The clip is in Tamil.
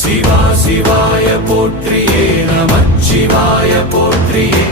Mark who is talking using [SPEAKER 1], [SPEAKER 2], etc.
[SPEAKER 1] சிவா சிவாய போற்றியே நமச்சிவாய போற்றியே.